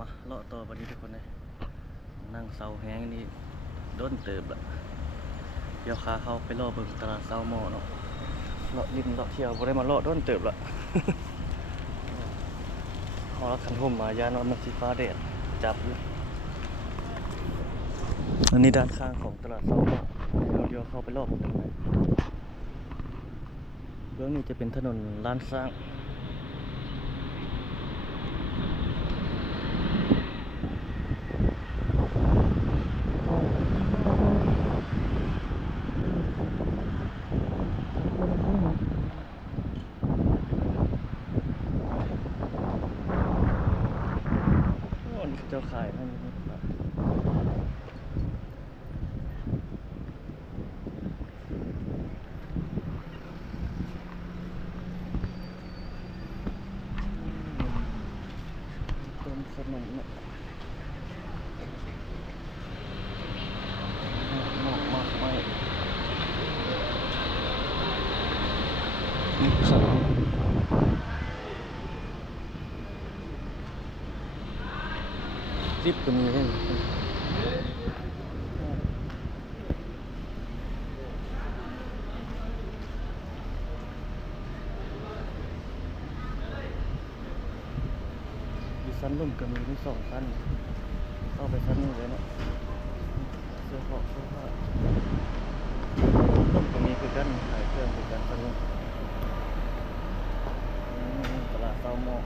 มาเลาะต่อวันนี้ทุกคนเลยนั่งเสาแห้งนี่โดนเติบละเดี๋ยวขาเข้าไปเลาะเบิ่งตลาดเสาหม้อเนาะเลาะริมเลาะเที่ยวบ่ได้มาเลาะโดนเติบละ พอแล้วคันห่มมายานอนมันสีฟ้าแดดจับอยู่อันนี้ด้านข้างของตลาดเสาหม้อเดี๋ยวเข้าไปเลาะกันเลยเบื้องนี้จะเป็นถนนลานสร้างเจ้าขายนั่นนะครับต้นขนมเนี่ยมากไม่นี่ขนมริบก็มีให้ดิซันลุ่มก็มีทั้งสองชั้นเข้าไปชั้นนี้เลยเนาะเสื้อผ้าลุ่มก็มีคือกันขายเครื่องคือกันชั้นลุ่มตลาดเสาหม้อ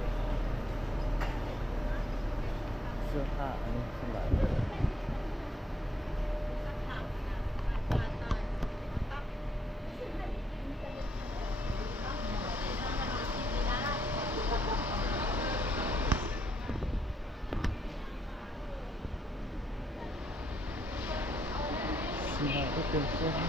เสื้อผ้าอันนี้สบายสีดำก็เป็นเสื้อผ้า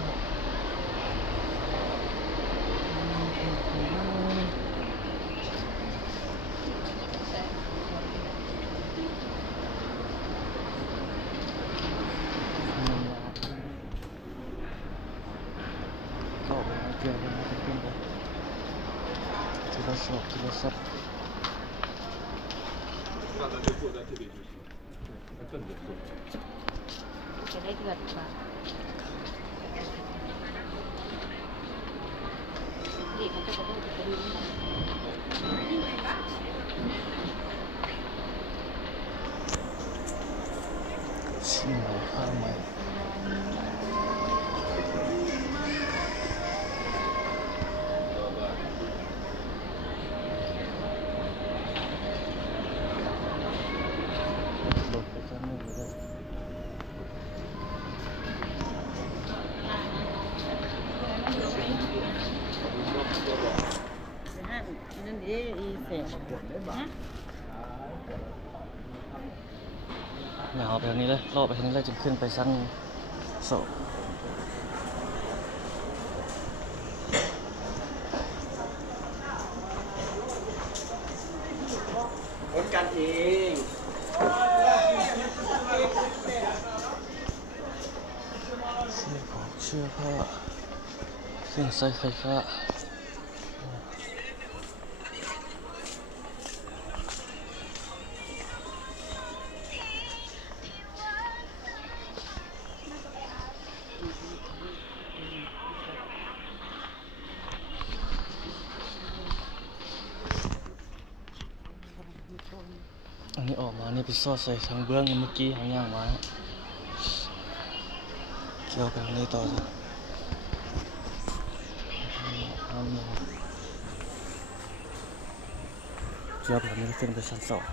เข้าไปเจอกันจะขึ้นไปทีละช็อปทีละช็อป让咱就坐在这边就行，那凳子坐。จะได้เกิดแบบเด็กมันจะต้องจะรู้ชิมใหม่ข้าวใหม่หลบไปชั้นหนึ่งเลยนั่นเองอีเสร็จนะ อย่าเอาไปทางนี้เลยรอไปทางนี้เลยจนขึ้นไปชั้นสองคนกันเอง เสื้อผ้าเครื่องใช้ไฟฟ้าอันนี้ออกมานี่ไปซอดใส่ทางเบื้องเมื่อกี้หางย่างมาเกี่ยวกับนี้ต่อสิเกี่ยวกับนี้ขึ้นไปชั้นสอง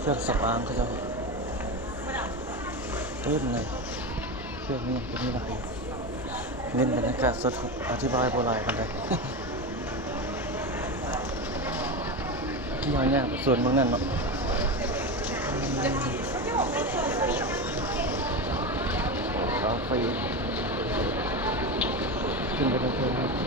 เครื่องสำอางเขาจะเต้นเลยเครื่องนี้เป็นนี่อะไรเน้นบรรยากาศสดอธิบายโบราณกันเลยที่ย้อนย่างส่วนเมืองนั่นเนาะ เ ฟรีขึ้นไปทางเทิงครับ1 2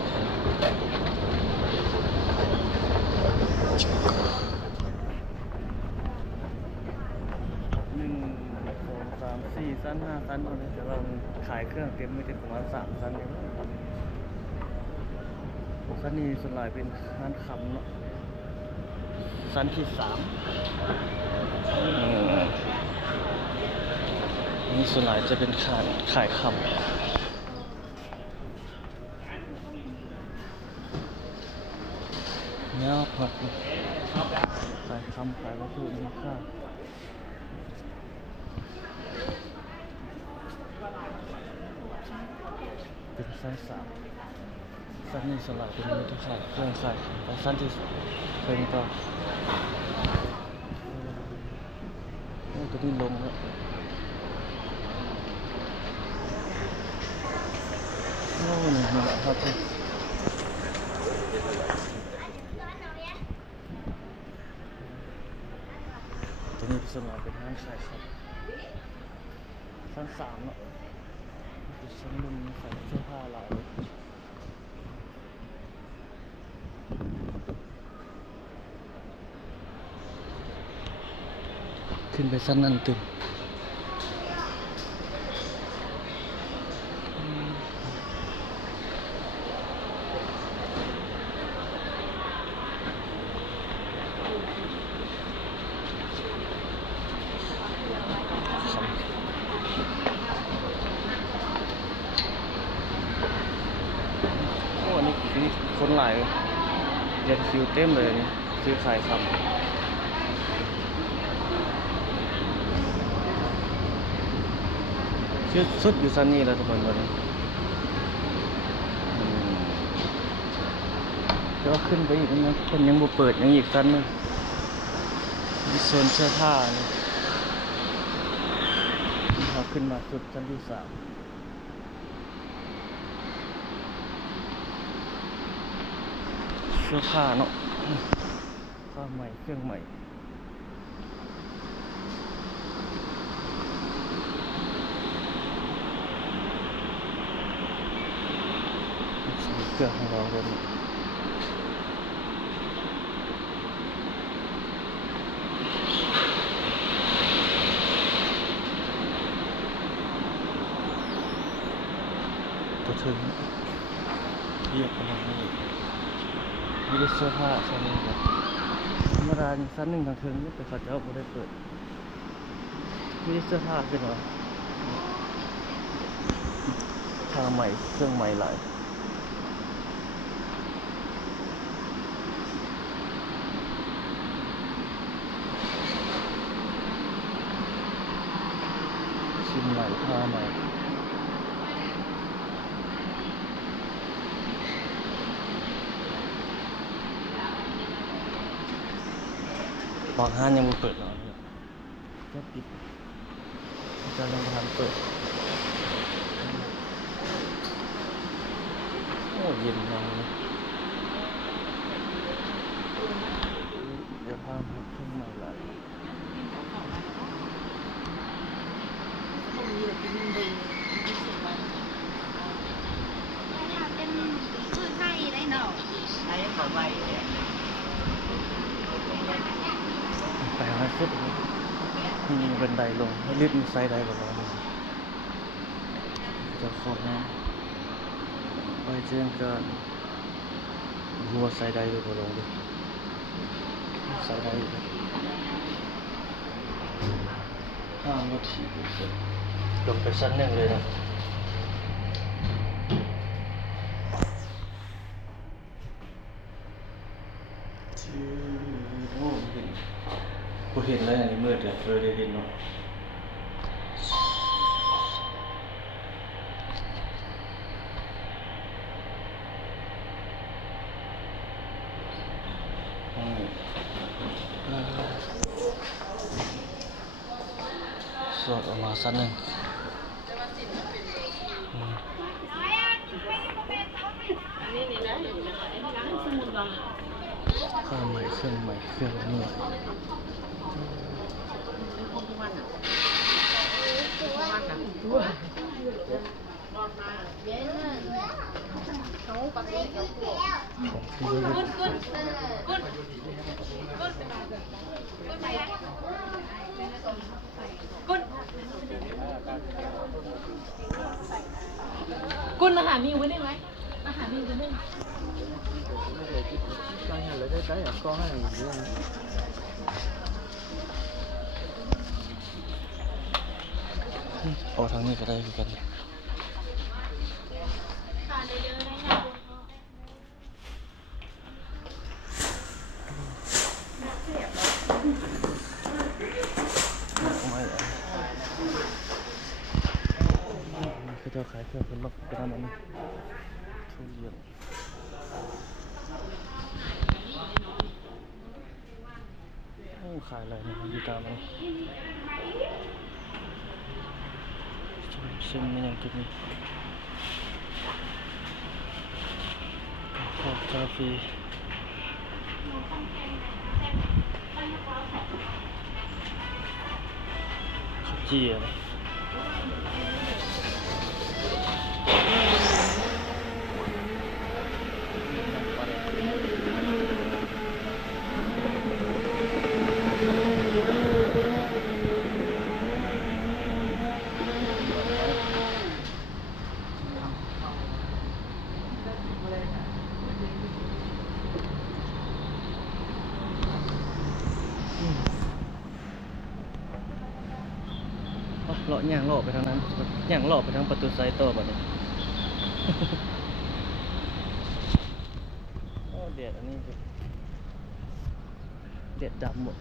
3 4 ชั้น 5 ชั้นตรงนี้แต่ว่ามันขายเครื่องเต็มไม่ถึงประมาณ3 ชั้นเองชั้นนี้ส่วนใหญ่เป็นร้านคำเนาะชั้นที่3นี่ส่วนใหญ่จะเป็นขายคำเนี่ยผัดขายคำขายวัตถุมีค่าเป็นชั้น3ชั้นนี้ส่วนใหญ่เป็นมีทุกขายเครื่องขายแต่ชั้นที่เพิ่งก็ตัวนี้ลงแล้วโอ้นี่นะครับตัวนี้ส่วนใหญ่เป็นร้านขายครับชั้น3เนาะชั้น1ขายเสื้อผ้าหลายขึ้นไปชั้นนั้นตึงโอ้อันนี้คนหลายเรียนคิวเต็มเลยนี่ซื้อขายคำชื่อสุดอยู่ชั้นนี้แล้วทุกคนตอนนี้เดี๋ยวขึ้นไปอีกนะคนยังบ่เปิดยังอีกชั้นนึงมีโซนเสื้อผ้านี่เราขึ้นมาสุดชั้นที่3เสื้อผ้าเนาะผ้าใหม่เครื่องใหม่เครื่องของเราเลยตัวถึงเรียกประมาณนี้มีเสื้อผ้าชั้นนี้ครับธรรมดาชั้น1ทางเทิงนี่แต่เขาจะไม่ได้เปิดมีเสื้อผ้าขึ้นมาผ้าใหม่เครื่องใหม่หลายชิ้นใหม่ผ้าใหม่บางห้างยังไม่เปิดเนาะจะปิดจะยังไม่ทันเปิดโอ้เย็นมากเลยเดี๋ยวพาไปขึ้นใหม่หลายไปหาสุดมีบันไดลงให้ลิฟต์มีไซด์ได้บ่ลงจะขอบนะไปแจ้งการหัวไซด์ได้บ่ลงดิไซด์ได้5 นาทีลงไปชั้น1เลยนะโอ้เห็นกูเห็นแล้วอย่างนี้มืดเลยได้เห็นเนาะสวดออกมาชั้น1ข้าวใหม่เครื่องใหม่เครื่องนวด กุนอาหารมีอยู่ได้ไหมอาหารมีอยู่ได้ไหม Cái này lấy cái ở con này gì vậy? Ở thằng này cái đây cái này. Cái cho khai theo cái lọc cái nào này. Thu diện. Khải lại này đi tạm này xem mình làm cái gì cà phê chia nàyเลาะย่างเลาะไปทางนั้นย่างเลาะไปทางประตูไซต์ต่อบัดนี้ โอ้เด็ดอันนี้เด็ดดำหมด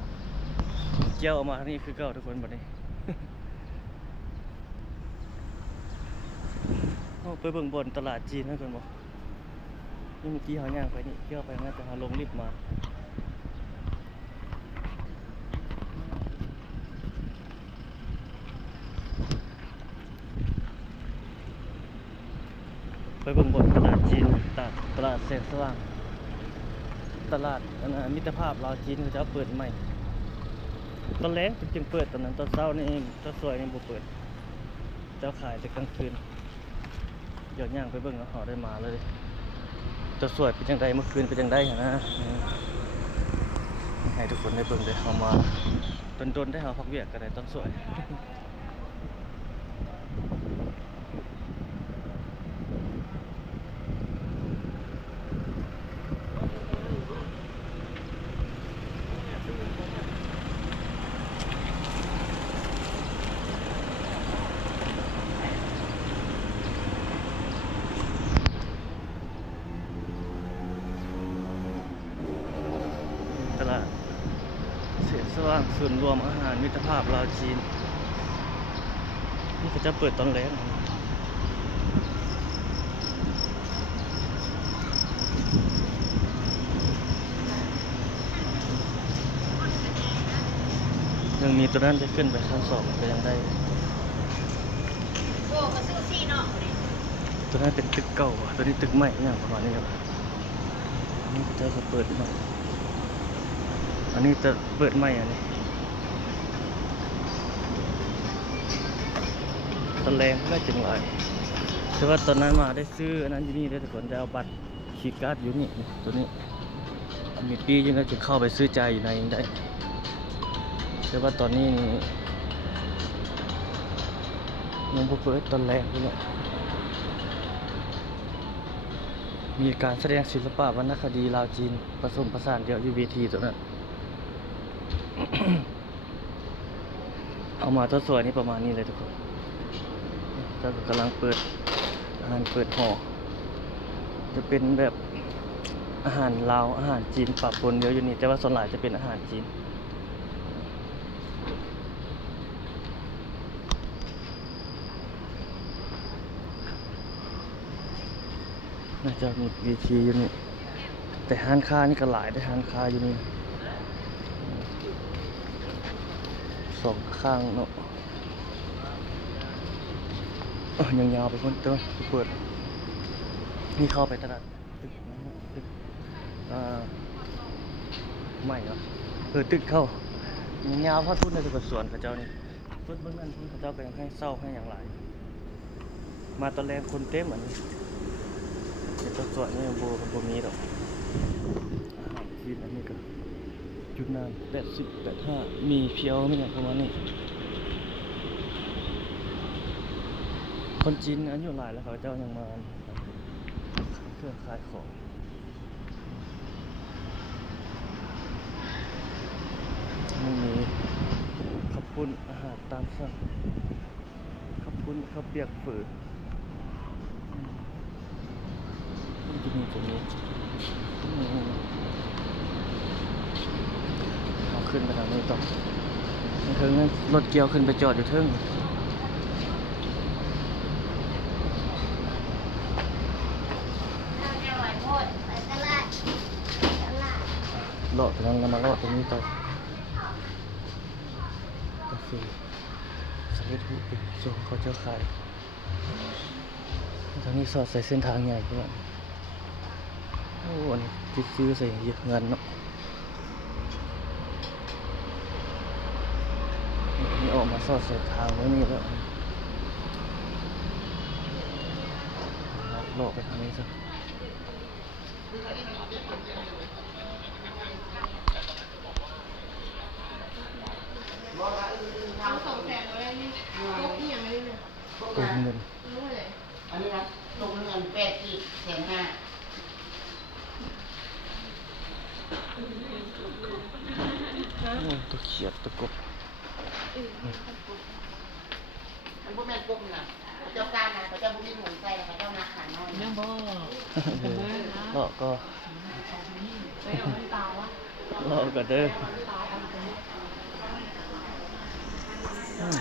เจียวออกมาทางนี้คือเก่าทุกคนบัดนี้ โอ้ไปเบิ่งบนตลาดจีนนะคนบอกนี่เมื่อกี้เขาย่างไปนี่เที่ยวไปงั้นแต่เขาลงลิฟต์มาไปเบิ่งบนตลาดจีนตลาดแสงสว่างตลาดมิตรภาพลาวจีนเขาจะเปิดใหม่ตอนแรกจึงเปิดตอนนั้นตอนเช้านี่ตอนสวยนี่บ่เปิดเจ้าขายแต่กลางคืนเดี๋ยวย่างไปเบิ่งแล้วเขาได้มาเลยตอนสวยเป็นจังไดเมื่อคืนเป็นจังไดนะให้ทุกคนได้เบิ่งได้เข้ามาต้นได้เขาพักเวียกกันได้ตอนสวยตลาดเสียสว่างส่วนรวมอาหารมิตรภาพลาวจีนนี่ก็จะเปิดตอนแรกยังมีตัวนั้นจะขึ้นไปชั้น2ก็ยังได้ตัวนั้นเป็นตึกเก่าตัวนี้ตึกใหม่เนี่ยประมาณนี้ครับอันนี้ก็จะเปิดใหม่อันนี้จะเปิดใหม่อันนี้ตอนแรงไม่จึงไรแต่ว่าตอนนั้นมาได้ซื้ออันนั้นอยู่นี่ได้แต่คนจะเอาบัตรคีย์การ์ดอยู่นี่ตัวนี้มีปียังก็จะเข้าไปซื้อใจอยู่ในยังได้แต่ว่าตอนนี้ยังบ่เปิดตอนแรกอยู่เนี่ยมีการแสดงศิลปะวรรณคดีลาวจีนผสมผสานเดียวอยู่เวทีตัวนั้น เอามาตัวสวยนี่ประมาณนี้เลยทุกคนเจ้าก็กำลังเปิดอาหารเปิดห่อจะเป็นแบบอาหารลาวอาหารจีนปะปนเยอะอยู่นี่แต่ว่าส่วนใหญ่จะเป็นอาหารจีนน่าจะมีเวทีอยู่นี่แต่ห้างค้านี่ก็หลายได้ห้างค้าอยู่นี่สองข้างเนาะยังยาวไปคนเดียวเปิดนี่เข้าไปตลาดตึกใหม่เหรอตึกเข้ายังยาวพอดพุ่นในตัวสวนเขาเจ้านี่พุ่นเบื้องนั้นพุ่นเขาเจ้าก็ยังให้เศร้าให้อย่างไร มาตอนแรกคนเต็มอันนี้แต่ตอนสวยนี่บ่มีดอกอาหารวินอันนี้ก็จุดนาน80 85มีเพียวไม่อย่างประมาณนี้คนจีนอายุหลายแล้วเขาเจ้ายังมาเครื่องขายของไม่มีข้าวปุ้นอาหารตามสั่งข้าวปุ้นข้าวเปียกฝืนจะมีเอาขึ้นไปทางนี้ต่อถึงนั้นรถเกียวขึ้นไปจอดอยู่เทิงเลาะตรงนั้นแล้วมาเลาะตรงนี้ต่อกาแฟสำเร็จรูปเป็นส่งเขาเจ้าขายทางนี้สอดใส่เส้นทางใหญ่เพื่อนโอ้อันนี้ติดซื้อใส่เยอะเงินเนาะนี่ออกมาสอดใส่ทางไว้นี่แล้วเลาะไปทางนี้ซะตัวเงินอันนี้นะลงเงิน80,500,000โอ้ตัวเขียดตัวกบอันพวกแม่กบน่ะพระเจ้าการนะพระเจ้าบุญหมุนใจพระเจ้านาขาน้อย ยังบ่ เลาะก็ ไปเอาน้ำตาวะ เลาะก็เด้อ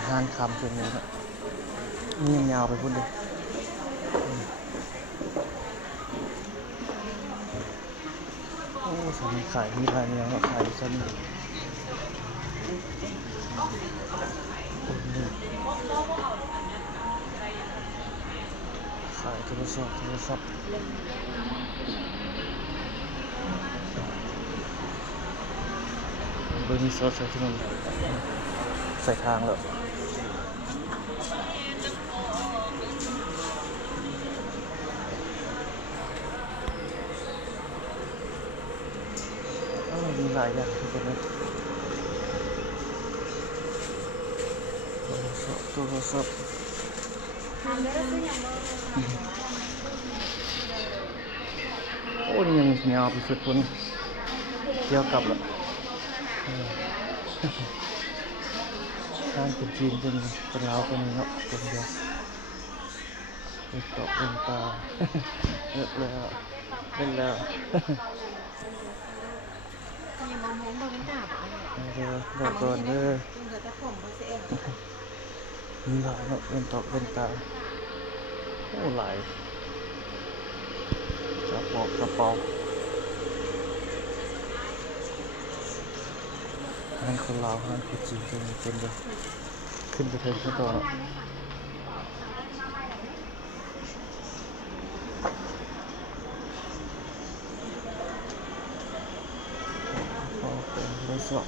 หานคำเป็นไงครับนี่ยังยาวไปพุ่นเลยโอ้สามีขายมีขายเนื้อขายซ้ำนี่ขายโทรศัพท์เบอร์นี้ซอสใส่ที่มันใส่ทางแล้วมีหลายอย่างทุกคนเลยโทรศัพท์โอ้นี่ยังยาวไปสุดพ้นเกี่ยวกับแล้วการเป็นจีนเป็นลาวเป็นเนาะเป็นเดียวเป็นตอกเป็นตาเลิกแล้วเล่นแล้วยังมองเบิ่งหน้าบ่ เดี๋ยวก่อนเด้อมีหลายเนาะเป็นตอกเป็นตาโอ้หลายกระเป๋าให้คนลาวให้คนจีนเป็นเดียวขึ้นไปเทิงขึ้นต่อเนาะ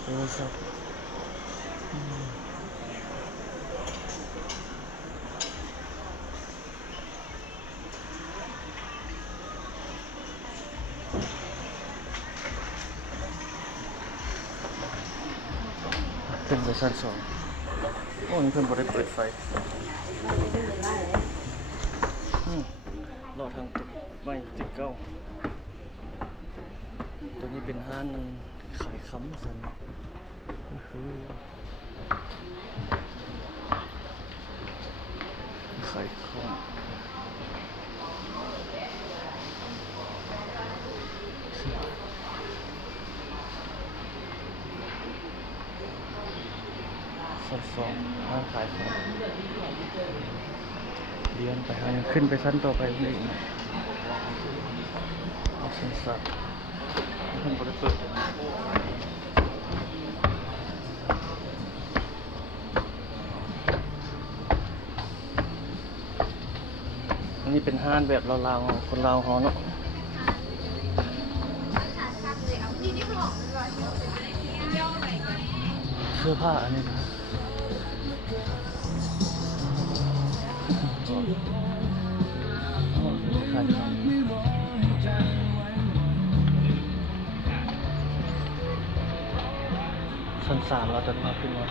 โทรศัพท์ขึ้นไปชั้น2โอ้นี่เพิ่นบ่ได้เปิดไฟรอทางตึกไม่ตึกเก้าตัวนี้เป็นห้างขายค้ำสันขายของ2ห้างขายของเลี้ยงไปทางขึ้นไปชั้นต่อไปนี่เอาชั้น3มันบ่ได้เปิดอันนี้เป็นห้างแบบลาวๆคนลาวเขาเนาะเสื้อผ้าอันนี้ 3แล้วตอนนี้ขึ้นมา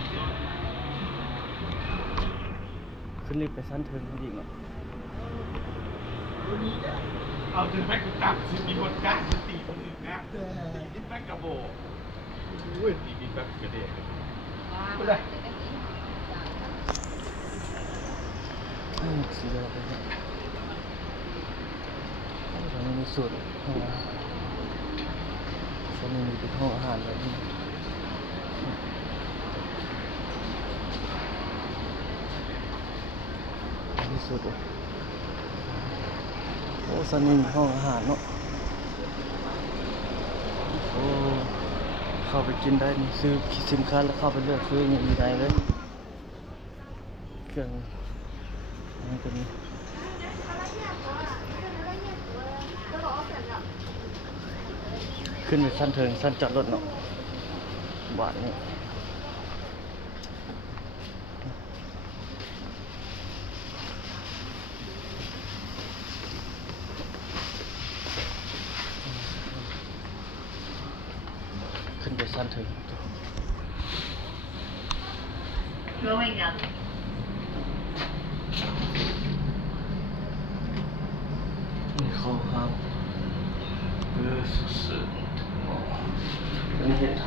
ขึ้นรีบไปสั้นเทิงอีกเนาะ เอาถึงแม่กูกลับสิมีคนกล้าตีคนอื่นนะตีแม่กระโบอุ้ยตีแม่กระเด็นกูเลย สีเดียวกันเนี่ยตอนนี้มีสูตรห้องอาหารตอนนี้มีเป็นห้องอาหารแบบนี้มีสูตรโอ้ตอนนี้มีห้องอาหารเนาะโอ้เข้าไปกินได้นี่ซื้อสินค้าแล้วเข้าไปเลือกซื้ออย่างมีได้เลยเครื่องนี่ก็มีขึ้นไปสั้นเทิงสั้นจอดรถเนาะบาทนี่ขึ้นไปสั้นเทิง Going up. 你好好，是哦，跟天堂。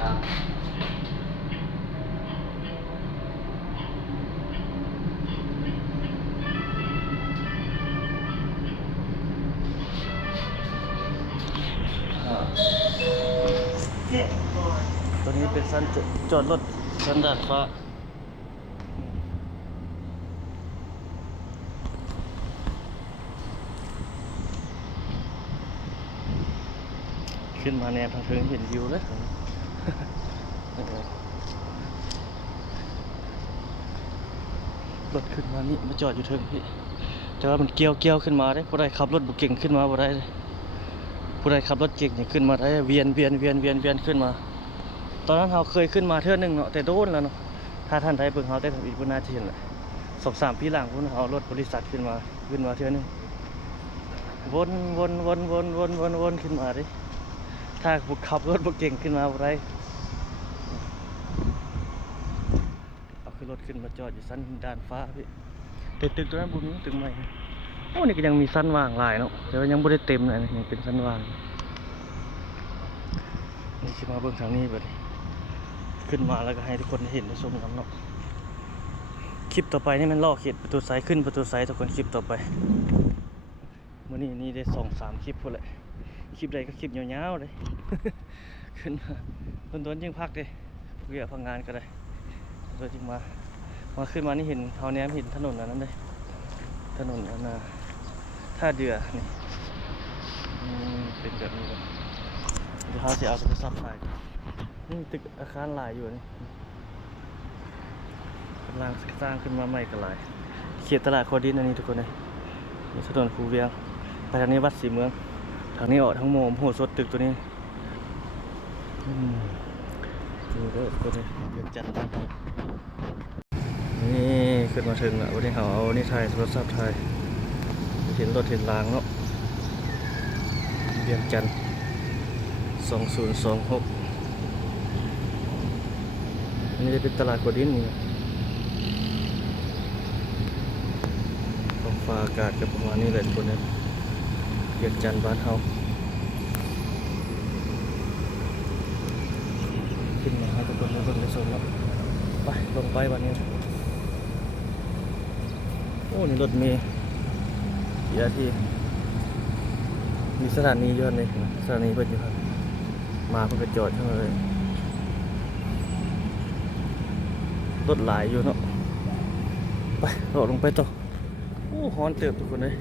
ตัวนี้เป็นสั้นจอดรถสั้นดาดฟ้าขึ้นมาแนวทางเทิงเห็นวิวเลยรถขึ้นมานี่มาจอดอยู่เทิงพี่แต่ว่ามันเกี่ยวขึ้นมาได้ผู้ใดขับรถบุเก่งขึ้นมาบ่ได้เลยผู้ใดขับรถเก่งอย่างขึ้นมาได้เวียนขึ้นมาตอนนั้นเราเคยขึ้นมาเทื่อนึงเนาะแต่โดนแล้วเนาะถ้าท่านใดเบิ่งเราได้ทำอีกบ่น่าจะเห็นแหละ2-3 ปีหลังพุ่นเอารถบริษัทขึ้นมาเทื่อนึงวนขึ้นมาดิถ้าบุกขับรถบุกเก่งขึ้นมาอะไรเอาขึ้นรถขึ้นมาจอดอยู่สั้นด้านฟ้าพี่แต่ตึกตัวนั้นบุญตึกใหม่โอ้นี่ก็ยังมีสั้นว่างหลายเนาะแต่ว่ายังไม่ได้เต็มเลยยังเป็นสั้นว่างนี่สิมาเบิ่งทางนี้ไปเลยขึ้นมาแล้วก็ให้ทุกคนเห็นได้ชมกันเนาะคลิปต่อไปนี่มันลอกเขตประตูไซขึ้นประตูไซทุกคนคลิปต่อไปวันนี้นี่ได้2-3 คลิปพอแหละคลิปใดก็คลิปยาวๆเลย ขึ้นมาต้นๆยังพักเลยเวียพังงานก็ได้ตัวจริงมาขึ้นมานี่เห็นเท่านี้เห็นถนนอันนั้นเลยถนนอันน่ะท่าเรือนี่เป็นแบบนี้เลยเดี๋ยวเขาจะเอาโทรศัพท์ถ่ายนี่ตึกอาคารหลายอยู่นี่กำลังสร้างขึ้นมาใหม่กันหลายเขตตลาดโคดินอันนี้ทุกคนเลยมีถนนคูเวียงไปทางนี้วัดศรีเมืองทางนี้ออกทั้งโมมโหสดตึกตัวนี้ดูด้วยตัวนี้เดือดจัดนี่ขึ้นมาถึงแล้ววันนี้เขาเอานี่ถ่ายโทรศัพท์ถ่ายเห็นรถเห็นรางเนาะเวียงจันทร์2026อันนี้จะเป็นตลาดกวดินนี่ท้องฟ้าอากาศก็ประมาณนี้เลยทุกคนเนี่ยเวียงจันทร์บ้านเฮาขึ้นมาให้ทุกคนได้เบิ่งได้ชมแล้วไปลงไปวันนี้โอ้นี่รถเมล์กี่นาทีมีสถานีย้อนเลยสถานีเพิ่นอยู่ครับมาเพิ่นก็จอดทั้งเลยรถหลายอยู่เนาะไปเราลงไปต่อโอ้ฮ้อนเติบทุกคนเลย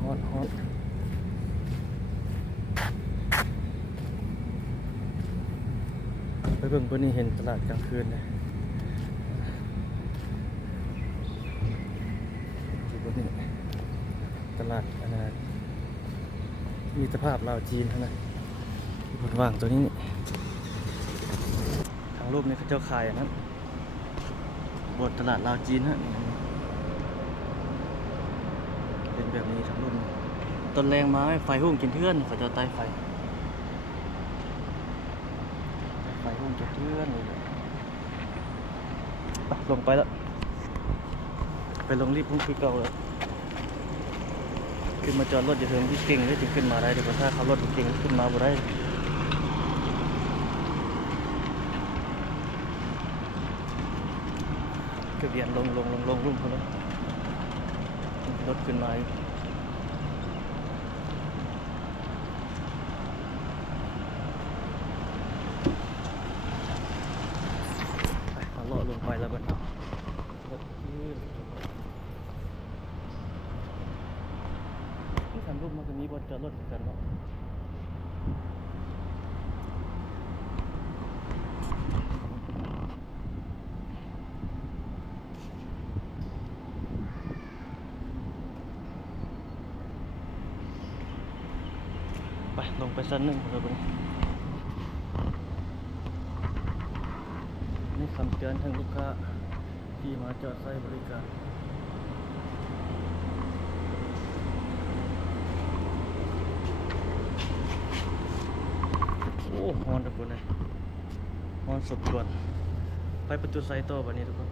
ฮ้อนไปเบิ่งเพิ่นนี่เห็นตลาดกลางคืนเลยที่เพิ่นนี่ตลาดอันนั้นมีสภาพลาวจีนเท่านั้นบนว่างตัวนี้นี่ทางรูปนี้เขาเจ้าขายอันนั้นบนตลาดลาวจีนฮะเป็นแบบนี้ทางรูปนี้ต้นแรงมาไฟหุ่งกินเทื่อนเขาจะใต้ไฟ พุ่งจะเทื่อนเลยไปลงไปแล้วไปลงรีบพุ่งคือเก่าแล้วขึ้นมาจอดรถอย่าเถิงที่เก่งได้ถึงขึ้นมาได้เดี๋ยวถ้าขับรถเก่งขึ้นมาบ่ได้ก็เบียนลงรุ่มเขาแล้วรถขึ้นมาอยู่ไปเอาเลาะลงไปแล้วกันรถนี่ทำรูปมันก็มีบนจอดรถเหมือนกันเนาะไปลงไปชั้นหนึ่งเลยเป็นนี่คำเตือนทางลูกค้าที่มาจอดใช้บริการโอ้ฮอนทุกคนเลยฮอนสุดกวนไปประตูไซต์ต่อวันนี้ทุกคน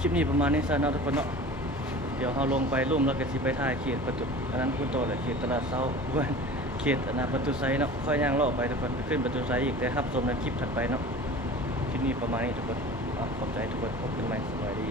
คลิปนี้ประมาณนี้ซะเนาะทุกคนเนาะเดี๋ยวเราลงไปร่วมแล้วก็สิไปถ่ายเขตประตูอันนั้นคุณโตเลยเขตตลาดเช้าด้วยเขตอนาประตูไซต์เนาะค่อยย่างเลาะไปทุกคนไปขึ้นประตูไซต์อีกแต่ครับชมในคลิปถัดไปเนาะคลิปนี้ประมาณนี้ทุกคนขอบใจทุกคนพบกันใหม่สวัสดี